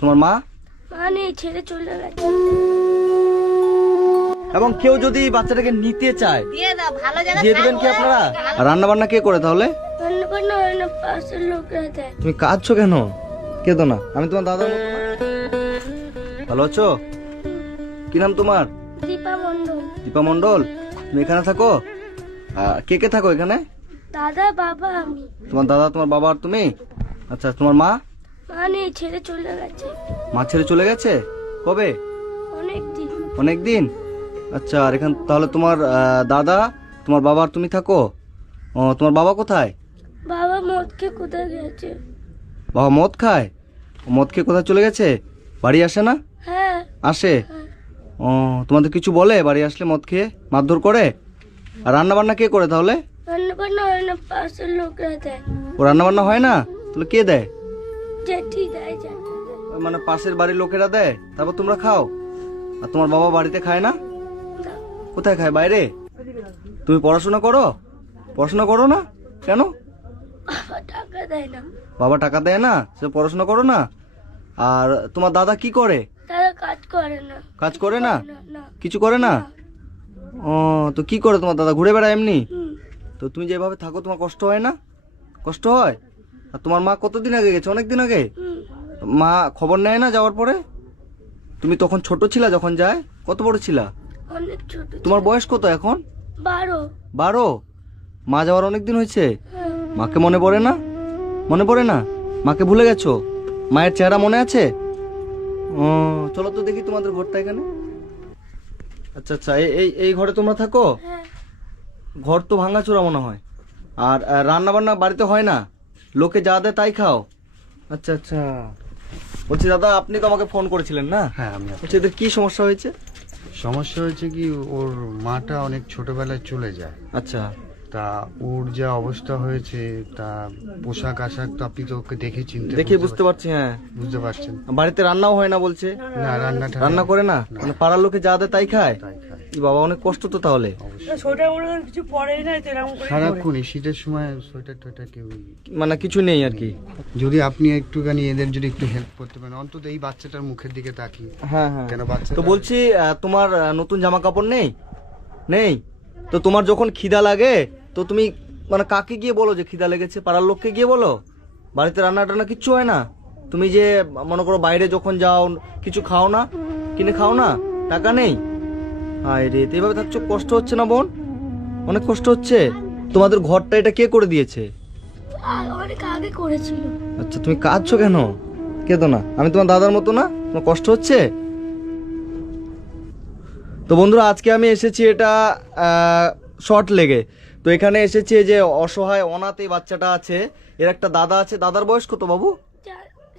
তোমার মা? মা নেই, ছেড়ে চলে গেছে। এবং কেউ যদি বাচ্চাটাকে নিতে চায় দিয়ে দাও, ভালো জায়গা দিয়ে দিবেন কি আপনারা? রান্না বান্না কে করে তাহলে? রান্না বান্না হয় না, পাশের লোকরা দেয়। তুমি কাঁদছো কেন? কেঁদো না, আমি তোমার দাদার মতো না। ভালো আছো? কি নাম তোমার? দীপা মন্ডল। দীপা মন্ডল। তুমি এখানে থাকো? কে কে থাকো এখানে? দাদা, বাবা, আমি। তোমার দাদা, তোমার বাবা আর তুমি? আচ্ছা, তোমার মা? মা নেই, ছেড়ে চলে গেছে। মা ছেড়ে চলে গেছে? কবে? অনেক দিন। অনেক দিন। আচ্ছা, আর এখান তাহলে তোমার দাদা, তোমার বাবা আর তুমি থাকো? ও, তোমার বাবা কোথায়? বাবা মদকে কোথায় গেছে? বাবা মদ খায়? মদ খেয়ে কোথায় চলে গেছে? বাড়ি আসে না? হ্যাঁ। আসে? হ্যাঁ। ও, তোমাদের কিছু বলে বাড়ি আসলে মদ খেয়ে মারধর করে? আর রান্না বান্না কে করে তাহলে? রান্না বান্না হয় না, পাশের লোকরা দেয়। ও, রান্না বান্না হয় না? তাহলে কে দেয়? জেঠি দেয়, জেঠি দেয়। মানে পাশের বাড়ির লোকেরা দেয়, তারপর তোমরা খাও? আর তোমার বাবা বাড়িতে খায় না? না, কোথায় খায়? বাইরে? তুমি পড়াশোনা করো? পড়াশোনা করো না কেন? বাবা টাকা দেয় না। বাবা টাকা দেয় না, সে পড়াশোনা করো না? আর তোমার দাদা কি করে? তারা কাজ করে না। কাজ করে না? না, না। কিছু করে না? ও, তো কি করে তোমার দাদা? ঘুরে বেড়ায় এমনি? হুম। তো তুমি যেভাবে থাকো তোমার কষ্ট হয় না? কষ্ট হয়? আর তোমার মা কতদিন আগে গেছে? অনেক দিন আগে? হুম। মা খবর নেয় না যাওয়ার পরে? তুমি তখন ছোট ছিলা যখন যায়? কত বড় ছিলা? অনেক ছোট। তোমার বয়স কত এখন? 12। 12? মা যাওয়ার অনেক দিন হয়েছে? হ্যাঁ। মাকে মনে পড়ে না? মনে পড়ে না? মাকে ভুলে গেছো? মায়ের চেহারা মনে আছে? ও, চলো তো দেখি তোমাদের ঘরটা এখানে। আচ্ছা আচ্ছা, এই ঘরে তোমরা থাকো? হ্যাঁ। ঘর তো ভাঙাচোরা মনে হয়। আর রান্না বান্না বাড়িতে হয় না? লোকে যা দেয় তাই খাও? আচ্ছা আচ্ছা। বলছি দাদা, আপনি তো আমাকে ফোন করেছিলেন না? হ্যাঁ, আমি বলছি এদের কি সমস্যা হয়েছে? সমস্যা হয়েছে কি, ওর মাটা অনেক ছোটবেলায় চলে যায়। আচ্ছা। তা ওর যা অবস্থা হয়েছে, তা পোশাক আশাক তো আপনি তো ওকে দেখে চিনতে দেখে বুঝতে পারছি, হ্যাঁ। বুঝতে পারছেন। বাড়িতে রান্নাও হয় না বলছে? না, রান্না করে না? মানে পাড়ার লোকে যা দেয় তাই খায়? তাই খায়। ই বাবা, অনেক কষ্ট তো তাহলে। সারাক্ষণ এই শীতের সময় সোয়েটার টোয়েটার কেউ, মানে কিছু নেই আর কি। যদি আপনি একটুখানি এদের যদি একটু হেল্প করতে পারেন, অন্তত এই বাচ্চাটার মুখের দিকে তাকিয়ে। হ্যাঁ হ্যাঁ। কেন বাচ্চা তো বলছি তোমার নতুন জামা কাপড় নেই? নেই? তো তোমার যখন খিদা লাগে তো তুমি মানে কাকে গিয়ে বলো যে খিদা লেগেছে? পাড়ার লোককে গিয়ে বলো? বাড়িতে রান্না টান্না কিচ্ছু হয় না? তুমি যে মনে করো বাইরে যখন যাও কিছু খাও না? কিনে খাও না? টাকা নেই? হায় রে, তো এভাবে থাকছো, কষ্ট হচ্ছে না বোন? অনেক কষ্ট হচ্ছে? তোমাদের ঘরটা এটা কে করে দিয়েছে? অনেক আগে করেছিল। আচ্ছা, তুমি কাঁদছো কেন? কেঁদো না, আমি তোমার দাদার মতো না? তোমার কষ্ট হচ্ছে? তো বন্ধুরা, আজকে আমি এসেছি এটা শর্ট লেগে। তো এখানে এসেছি যে অসহায় অনাথ এই বাচ্চাটা আছে, এর একটা দাদা আছে। দাদার বয়স কত বাবু?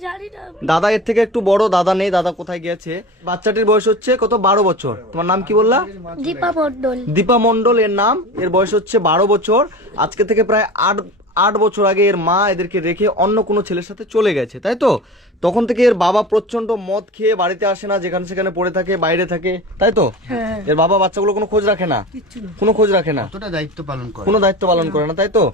জানি না। দাদা এর থেকে একটু বড়, দাদা নেই, দাদা কোথায় গেছে। বাচ্চাটির বয়স হচ্ছে কত? 12 বছর। তোমার নাম কি বললা? দীপা মন্ডল। দীপা মন্ডল এর নাম। এর বয়স হচ্ছে 12 বছর। আজকে থেকে প্রায় আট বছর আগে এর মা এদেরকে রেখে অন্য কোনো ছেলের সাথে চলে গেছে, তাই তো? তখন থেকে এর বাবা প্রচন্ড মদ খেয়ে বাড়িতে আসে না, যেখানে সেখানে পড়ে থাকে, বাইরে থাকে, তাই তো? এর বাবা বাচ্চাগুলো কোনো খোঁজ রাখে না, কোনো খোঁজ রাখে না, কতটা দায়িত্ব পালন করে? কোনো দায়িত্ব পালন করে না, তাই তো?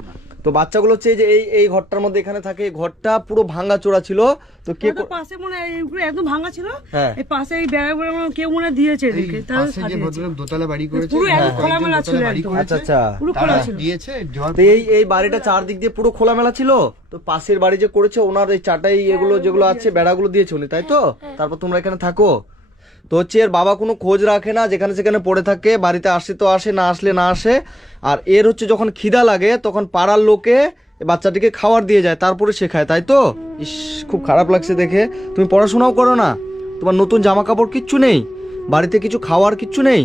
তো বাচ্চাগুলো হচ্ছে এই যে এই ঘরটার মধ্যে এখানে থাকে। এই ঘরটা পুরো ভাঙা চোরা ছিল। তো কে পাশে মনে হয় এইগুলো একদম ভাঙা ছিল। হ্যাঁ। এই পাশে এই ব্যাগগুলো কেউ মনে হয় দিয়েছে এই এদিকে, তাহলে পাশে যে ভদ্রলোক দোতলা বাড়ি করেছে, পুরো একদম কয়েকজন খোলামেলা ছিল দোতলা বাড়ি একদম। করেছে, আচ্ছা আচ্ছা। পুরো তারা খোলা ছিল। দিয়েছে জল। তো এই বাড়িটা চারদিক দিয়ে পুরো খোলামেলা ছিল। তো পাশের বাড়ি যে করেছে ওনার এই চাটাই এগুলো যেগুলো আছে বেড়াগুলো দিয়েছে উনি, তাই তো? তারপর তোমরা এখানে থাকো। তো হচ্ছে এর বাবা কোনো খোঁজ রাখে না, যেখানে সেখানে পড়ে থাকে, বাড়িতে আসে তো আসে, না আসলে না আসে। আর এর হচ্ছে যখন খিদা লাগে তখন পাড়ার লোকে বাচ্চাটিকে খাবার দিয়ে যায়, তারপরে সে খায়, তাই তো? ইস, খুব খারাপ লাগছে দেখে। তুমি পড়াশোনাও করো না, তোমার নতুন জামা কাপড় কিচ্ছু নেই, বাড়িতে কিছু খাওয়ার কিচ্ছু নেই।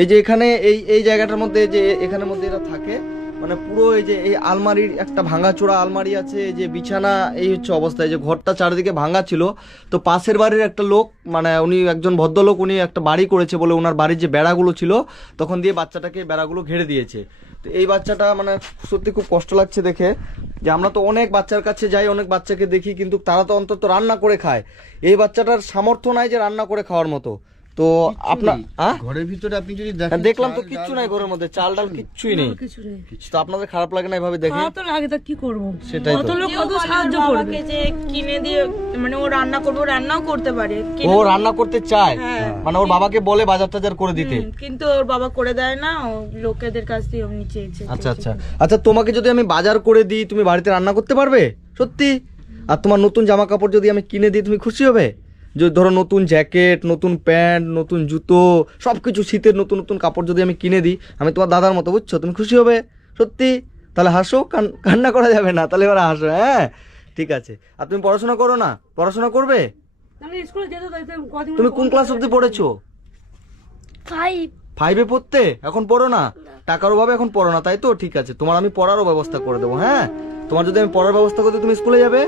এই যে এখানে এই জায়গাটার মধ্যে যে এখানের মধ্যে এরা থাকে, মানে পুরো এই যে এই আলমারির একটা ভাঙাচোরা আলমারি আছে, এই যে বিছানা, এই হচ্ছে অবস্থা। এই যে ঘরটা চারিদিকে ভাঙা ছিল। তো পাশের বাড়ির একটা লোক, মানে উনি একজন ভদ্রলোক, উনি একটা বাড়ি করেছে বলে ওনার বাড়ির যে বেড়াগুলো ছিল তখন দিয়ে বাচ্চাটাকে বেড়াগুলো ঘিরে দিয়েছে। তো এই বাচ্চাটা মানে সত্যি খুব কষ্ট লাগছে দেখে, যে আমরা তো অনেক বাচ্চার কাছে যাই, অনেক বাচ্চাকে দেখি, কিন্তু তারা তো অন্তত রান্না করে খায়। এই বাচ্চাটার সামর্থ্য নাই যে রান্না করে খাওয়ার মতো। তো আপনার ঘরের ভিতরে আপনি যদি হ্যাঁ, দেখলাম তো কিচ্ছু নাই ঘরের মধ্যে, চাল ডাল কিচ্ছুই নেই। কিছু নেই। তো আপনাদের খারাপ লাগে না এভাবে দেখে? খাওয়া তো লাগে, তা কি করবো? সেটাই তো। কত লোক কত সাহায্য করবে। বাবাকে যে কিনে দিয়ে মানে ও রান্না করবো, রান্নাও করতে পারে ও রান্না করতে চায়, হ্যাঁ। মানে ওর বাবাকে বলে বাজার টাজার করে দিতে। কিন্তু ওর বাবা করে দেয় না, ও লোকেদের কাছ থেকে এমনি চেয়েছে। আচ্ছা আচ্ছা আচ্ছা, তোমাকে যদি আমি বাজার করে দিই তুমি বাড়িতে রান্না করতে পারবে সত্যি? আর তোমার নতুন জামা কাপড় যদি আমি কিনে দিই তুমি খুশি হবে? যদি ধরো নতুন জ্যাকেট, নতুন প্যান্ট, নতুন জুতো, সবকিছু শীতের নতুন নতুন কাপড় যদি আমি কিনে দিই, আমি তোমার দাদার মতো, বুঝছো? তুমি খুশি হবে সত্যি? তাহলে হাসো, কান্না করা যাবে না, তাহলে এবার হাসো। হ্যাঁ ঠিক আছে। আর তুমি পড়াশোনা করো না? পড়াশোনা করবে? আমি স্কুলে যেতে তো কদিন। তুমি কোন ক্লাস অবধি পড়েছো? 5 5-এ পড়তে? এখন পড়ো না? টাকার অভাবে এখন পড়ো না, তাই তো? ঠিক আছে, তোমার আমি পড়ারও ব্যবস্থা করে দেবো। হ্যাঁ, তোমার যদি আমি পড়ার ব্যবস্থা করতে তুমি স্কুলে যাবে,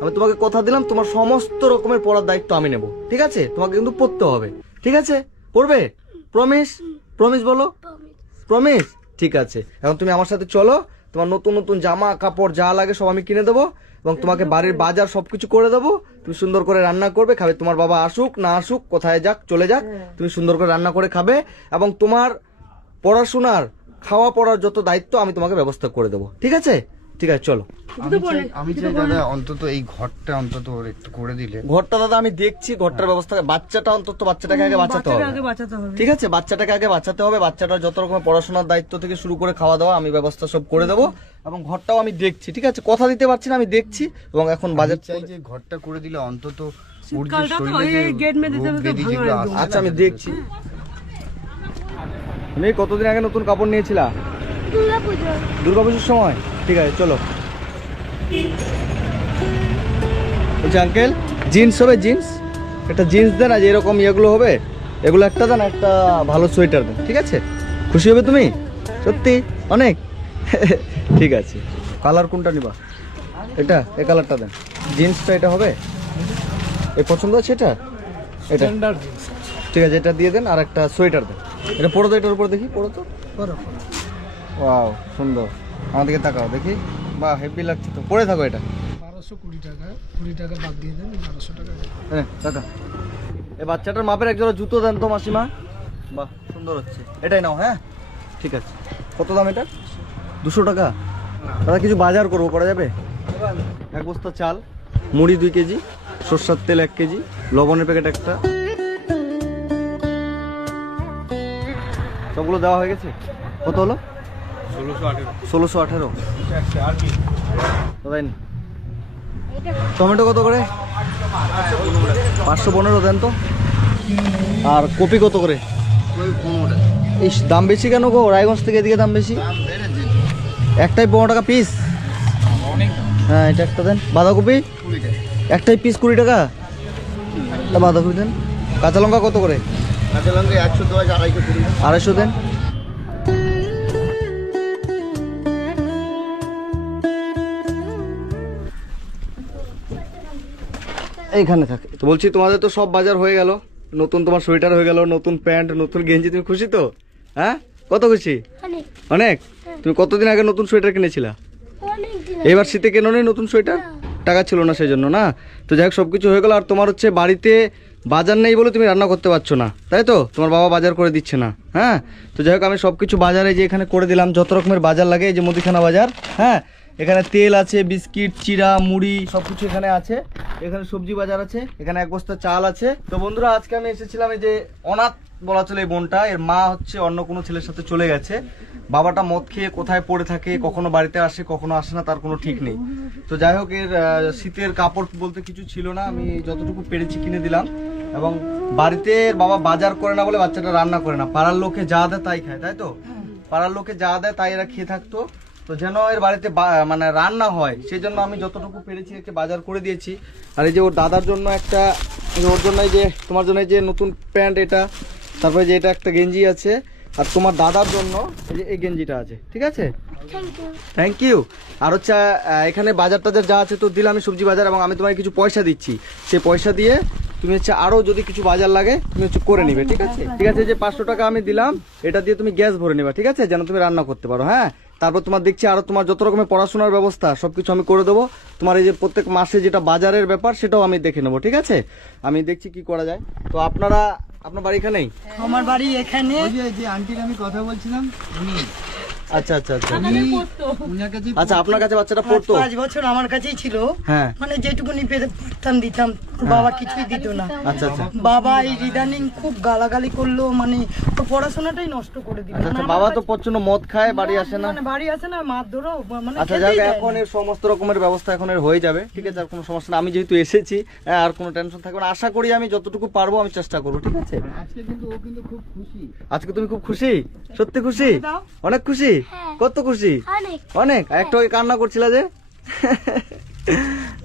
আমি তোমাকে কথা দিলাম তোমার সমস্ত রকমের পড়ার দায়িত্ব আমি নেব, ঠিক আছে? তোমাকে কিন্তু পড়তে হবে, ঠিক আছে? পড়বে? প্রমিস? প্রমিস বলো, প্রমিস? ঠিক আছে, এখন তুমি আমার সাথে চলো, তোমার নতুন নতুন জামা কাপড় যা লাগে সব আমি কিনে দেবো এবং তোমাকে বাড়ির বাজার সবকিছু করে দেবো। তুমি সুন্দর করে রান্না করবে, খাবে। তোমার বাবা আসুক না আসুক, কোথায় যাক চলে যাক, তুমি সুন্দর করে রান্না করে খাবে এবং তোমার পড়াশোনার খাওয়া পড়ার যত দায়িত্ব আমি তোমাকে ব্যবস্থা করে দেবো, ঠিক আছে? ঠিক আছে, চলো। আমি চাই দাদা অন্তত এই ঘরটা অন্তত ওর একটু করে দিলে। ঘরটা দাদা আমি দেখছি, ঘরটার ব্যবস্থা। বাচ্চাটা অন্তত বাচ্চাটাকে আগে বাঁচাতে হবে, আগে বাঁচাতে হবে। ঠিক আছে? বাচ্চাটাকে আগে বাঁচাতে হবে। বাচ্চাটার যত রকমের পড়াশোনার দায়িত্ব থেকে শুরু করে খাওয়া দাওয়া আমি ব্যবস্থা সব করে দেবো এবং ঘরটাও আমি দেখছি, ঠিক আছে? কথা দিতে পারছি না, আমি দেখছি এবং এখন বাজার চাই যে ঘরটা করে দিলে অন্তত ওর যে শীতকালটা তো শরীরে এই যে গেট মেরে দিতে রোগ হবে তো ব্যাধি ভালো যেগুলো একদম। আসছে আচ্ছা না আমি সেগুলো দেখছি। তুমি কতদিন আগে নতুন কাপড় নিয়েছিলা? দুর্গাপুজো। দুর্গাপুজোর সময়? ঠিক আছে, চলো। বলছি আঙ্কেল, জিন্স হবে? জিন্স একটা জিন্স দেন, আজ এরকম ইয়েগুলো হবে, এগুলো একটা দেন, একটা ভালো সোয়েটার দেন, ঠিক আছে? খুশি হবে তুমি সত্যি অনেক? ঠিক আছে। কালার কোনটা নিবা? এটা, এই কালারটা দেন। জিন্সটা এটা হবে? এই পছন্দ আছে এটা? এটা ঠিক আছে, এটা দিয়ে দেন আর একটা সোয়েটার দেন। এটা পরো তো, এটার উপর দেখি, পরো তো। ওয়াও সুন্দর, আমার দিকে তাকাও দেখি। বাহ হেভি লাগছে তো, পরে থাকো এটা। 1220 টাকা, 20 টাকা বাদ দিয়ে দেন, 1200 টাকা দেন। হ্যাঁ টাকা। এই বাচ্চাটার মাপের এক জোড়া জুতো দেন তো মাসিমা। বাহ সুন্দর হচ্ছে, এটাই নাও। হ্যাঁ ঠিক আছে। কত দাম এটা? 200 টাকা। দাদা কিছু বাজার করবো, করা যাবে? এক বস্তা চাল, মুড়ি 2 কেজি, সরষের তেল 1 কেজি, লবণের প্যাকেট একটা। সবগুলো দেওয়া হয়ে গেছে। কত হলো? 1618। দাদা নিন। টমেটো কত করে? 515 দেন তো। আর কপি কত করে? ইস দাম বেশি কেন গো? রায়গঞ্জ থেকে এদিকে দাম বেশি। একটাই 15 টাকা পিস? হ্যাঁ এটা একটা দেন। বাঁধাকপি একটাই পিস 20 টাকা। একটা বাঁধাকপি দেন। কাঁচা লঙ্কা কত করে? কাঁচা লঙ্কা 100 দেওয়া, 250 250 দেন। এইখানে থাকে। তো বলছি তোমাদের তো সব বাজার হয়ে গেল, নতুন তোমার সোয়েটার হয়ে গেল, নতুন প্যান্ট, নতুন গেঞ্জি, তুমি খুশি তো? হ্যাঁ কত খুশি? অনেক অনেক। তুমি কতদিন আগে নতুন সোয়েটার কিনেছিলা? অনেক দিন। এবার শীতে কেন নেই নতুন সোয়েটার? টাকা ছিল না সেই জন্য না? তো যাই হোক সবকিছু হয়ে গেল। আর তোমার হচ্ছে বাড়িতে বাজার নেই বলে তুমি রান্না করতে পারছো না, তাই তো? তোমার বাবা বাজার করে দিচ্ছে না। হ্যাঁ তো যাই হোক আমি সবকিছু বাজারে যে এখানে করে দিলাম, যত রকমের বাজার লাগে, এই যে মুদিখানা বাজার। হ্যাঁ এখানে তেল আছে, বিস্কিট, চিড়া, মুড়ি সবকিছু এখানে আছে। এখানে সবজি বাজার আছে, এখানে এক বস্তা চাল আছে। তো বন্ধুরা আজকে আমি এসেছিলাম, এই যে অনাথ বলা চলে এই বোনটা, এর মা হচ্ছে অন্য কোনো ছেলের সাথে চলে গেছে। বাবাটা মদ খেয়ে কোথায় পড়ে থাকে, কখনো বাড়িতে আসে কখনো আসে না, তার কোনো ঠিক নেই। তো যাই হোক এর শীতের কাপড় বলতে কিছু ছিল না, আমি যতটুকু পেরেছি কিনে দিলাম। এবং বাড়িতে এর বাবা বাজার করে না বলে বাচ্চাটা রান্না করে না, পাড়ার লোকে যা দেয় তাই খায়, তাই তো? পাড়ার লোকে যা দেয় তাই এরা খেয়ে থাকতো। তো যেন এর বাড়িতে মানে রান্না হয় সেই জন্য আমি যতটুকু পেরেছি একে বাজার করে দিয়েছি। আর এই যে ওর দাদার জন্য একটা, ওর জন্য এই যে তোমার জন্য এই যে নতুন প্যান্ট এটা, তারপরে যে এটা একটা গেঞ্জি আছে, আর তোমার দাদার জন্য এই যে এই গেঞ্জিটা আছে, ঠিক আছে? Thank you. আর হচ্ছে এখানে বাজার টাজার যা আছে তো দিলাম আমি, সবজি বাজার, এবং আমি তোমাকে কিছু পয়সা দিচ্ছি। সেই পয়সা দিয়ে তুমি হচ্ছে আরো যদি কিছু বাজার লাগে তুমি হচ্ছে করে নিবে, ঠিক আছে? ঠিক আছে, যে 500 টাকা আমি দিলাম, এটা দিয়ে তুমি গ্যাস ভরে নিবা, ঠিক আছে? যেন তুমি রান্না করতে পারো। হ্যাঁ তারপর তোমার দেখছি আরো তোমার যত রকমের পড়াশোনার ব্যবস্থা সবকিছু আমি করে দেবো। তোমার এই যে প্রত্যেক মাসে যেটা বাজারের ব্যাপার সেটাও আমি দেখে নেবো, ঠিক আছে? আমি দেখছি কি করা যায়। তো আপনার বাড়ি এখানেই? আমার বাড়ি এখানে। ওই যে আন্টির আমি কথা বলছিলাম উনি আচ্ছা আচ্ছা আচ্ছা উনার কাছে আচ্ছা, আপনার কাছে বাচ্চাটা পড়তো? 5 বছর আমার কাছেই ছিল। হ্যাঁ। মানে যেটুকুনি পারতাম দিতাম, ওর বাবা কিছুই দিত না। আচ্ছা আচ্ছা বাবা এই ইদানিং খুব গালাগালি করলো, মানে ওর পড়াশোনাটাই নষ্ট করে দিল। আচ্ছা, বাবা তো প্রচন্ড মদ খায়, বাড়ি আসে না? মানে বাড়ি আসে না, মারধরও মানে আচ্ছা খেতেই যাক, দেয় না। এখন এর সমস্ত রকমের ব্যবস্থা এখন এর হয়ে যাবে, ঠিক আছে? আর কোনো সমস্যা না, আমি যেহেতু এসেছি আর কোনো টেনশন থাকবে না। আশা করি আমি যতটুকু পারবো আমি চেষ্টা করবো, ঠিক আছে? আজকে কিন্তু ও কিন্তু খুব খুশি। আজকে তুমি খুব খুশি? সত্যি খুশি? অনেক খুশি? হ্যাঁ। কত খুশি? অনেক। অনেক? একটু আগে কান্না করছিল যে?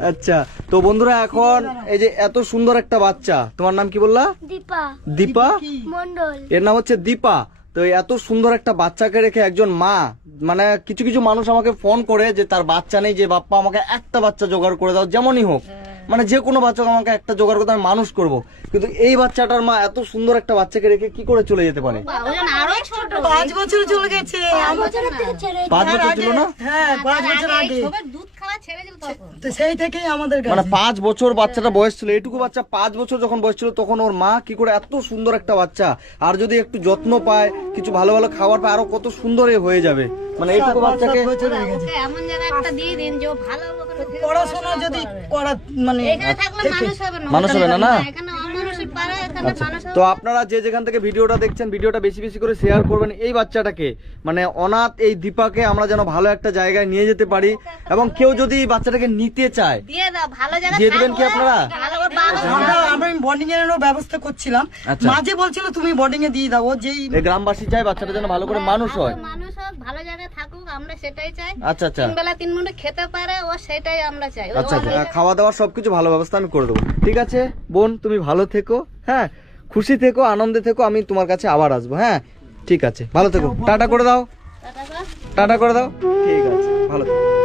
আচ্ছা, তো বন্ধুরা এখন এই যে এত সুন্দর একটা বাচ্চা, তোমার নাম কি বললা? দীপা দীপা মন্ডল। এর নাম হচ্ছে দীপা। তো এই এত সুন্দর একটা বাচ্চাকে রেখে একজন মা, মানে কিছু কিছু মানুষ আমাকে ফোন করে যে তার বাচ্চা নেই, যে বাপ্পা আমাকে একটা বাচ্চা জোগাড় করে দাও, যেমনই হোক, মানে যে কোনো বাচ্চাকে আমাকে একটা জোগাড় করতে আমি মানুষ করব। কিন্তু এই বাচ্চাটার মা এত সুন্দর একটা বাচ্চাকে রেখে কি করে চলে যেতে পারে? 5 বছর চলে গেছে। 5 বছরের থেকে ছেড়ে 5 বছর ছিল না? হ্যাঁ, 5 বছর আগে। তো সেই থেকেই আমাদের মানে কাছে। 5 বছর বাচ্চাটা বয়স ছিল, এইটুকু বাচ্চা 5 বছর যখন বয়স ছিল তখন ওর মা কি করে এত সুন্দর একটা বাচ্চা, আর যদি একটু যত্ন পায়, কিছু ভালো ভালো খাবার পায়, আরো কত সুন্দর এ হয়ে যাবে। মানে এইটুকু বাচ্চাকে 7 বছর হয়ে গেছে। এমন জায়গায় একটা দিয়ে দিন যে ও ভালো পড়াশোনা যদি করা মানে এখানে থাকলে মানুষ হবে না, মানুষ হবে না, না? এখানে অমানুষের পাড়া, এখানে আচ্ছা, মানুষ হবে তো আপনারা যে যেখান থেকে ভিডিওটা দেখছেন, ভিডিওটা বেশি বেশি করে শেয়ার করবেন। এই বাচ্চাটাকে, মানে অনাথ এই দীপাকে আমরা যেন ভালো একটা জায়গায় নিয়ে যেতে পারি, এবং কেউ যদি এই বাচ্চাটাকে নিতে চায় দিয়ে দাও, ভালো জায়গায় দিয়ে দিবেন কি আপনারা? ভালো করে বাবা আমি বোর্ডিং এর ব্যবস্থা করছিলাম। আচ্ছা। মাঝে বলছিল তুমি বোর্ডিং এ দিয়ে দাও, ও যেই এই গ্রামবাসী চায় বাচ্চাটা যেন ভালো করে মানুষ হয়। মানুষ হোক, ভালো জায়গায় থাকুক, আমরা সেটাই চাই। আচ্ছা আচ্ছা 3 বেলা 3 মুঠো খেতে পারে, ও সেটাই আমরা চাই। আচ্ছা আচ্ছা, খাওয়া দাওয়ার সবকিছু ভালো ব্যবস্থা আমি করে দেবো, ঠিক আছে? বোন তুমি ভালো থেকো, হ্যাঁ, খুশি থেকো, আনন্দে থেকো, আমি তোমার কাছে আবার আসবো, হ্যাঁ? ঠিক আছে, ভালো থেকো, টাটা করে দাও, টাটা করে দাও, ঠিক আছে, ভালো থেকো।